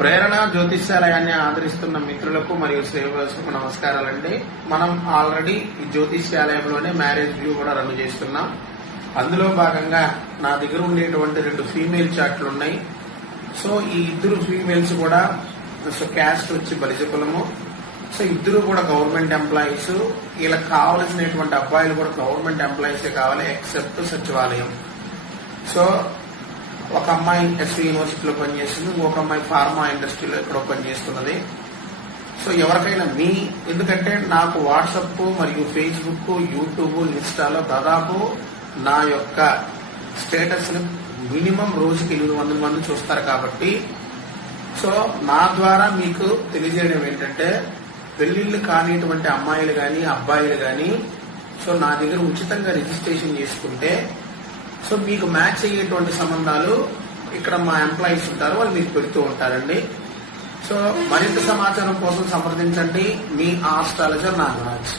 ప్రేరణ జ్యోతిష్యాలయాన్ని ఆదరిస్తున్న మిత్రులకు మరియు శ్రేయోభిలాషులకు నమస్కారాలండి. మనం ఆల్రెడీ ఈ జ్యోతిష్యాలయంలోనే మ్యారేజ్ వ్యూ కూడా రన్ చేస్తున్నాం. అందులో భాగంగా నా దగ్గర ఉండేటువంటి 2 ఫీమేల్ చార్ట్లు ఉన్నాయి. సో ఈ ఇద్దరు ఫీమేల్స్ కూడా క్యాస్ట్ వచ్చి బలిజకులము. సో ఇద్దరు కూడా గవర్నమెంట్ ఎంప్లాయీస్. వీళ్ళకి కావలసినటువంటి అబ్బాయిలు కూడా గవర్నమెంట్ ఎంప్లాయీసే కావాలి ఎక్సెప్ట్ సచివాలయం. సో ఒక అమ్మాయి ఎస్వి యూనివర్సిటీలో పనిచేస్తుంది, ఇంకొక అమ్మాయి ఫార్మా ఇండస్ట్రీలో ఎక్కడో పనిచేస్తున్నది. సో ఎవరికైనా ఎందుకంటే నాకు వాట్సాప్ మరియు ఫేస్బుక్, యూట్యూబ్, ఇన్స్టాలో దాదాపు నా యొక్క స్టేటస్ ని మినిమం రోజుకి 800 మంది చూస్తారు. కాబట్టి సో నా ద్వారా మీకు తెలియజేయడం ఏంటంటే పెళ్లిళ్లు కానిటువంటి అమ్మాయిలు గాని అబ్బాయిలు గాని సో నా దగ్గర ఉచితంగా రిజిస్ట్రేషన్ చేసుకుంటే సో మీకు మ్యాచ్ అయ్యేటువంటి సంబంధాలు ఇక్కడ మా ఎంప్లాయీస్ ఉంటారు, వాళ్ళు మీకు పెడుతూ ఉంటారండి. సో మరింత సమాచారం కోసం సంప్రదించండి మీ ఆస్ట్రాలజర్ నాగరాజ్.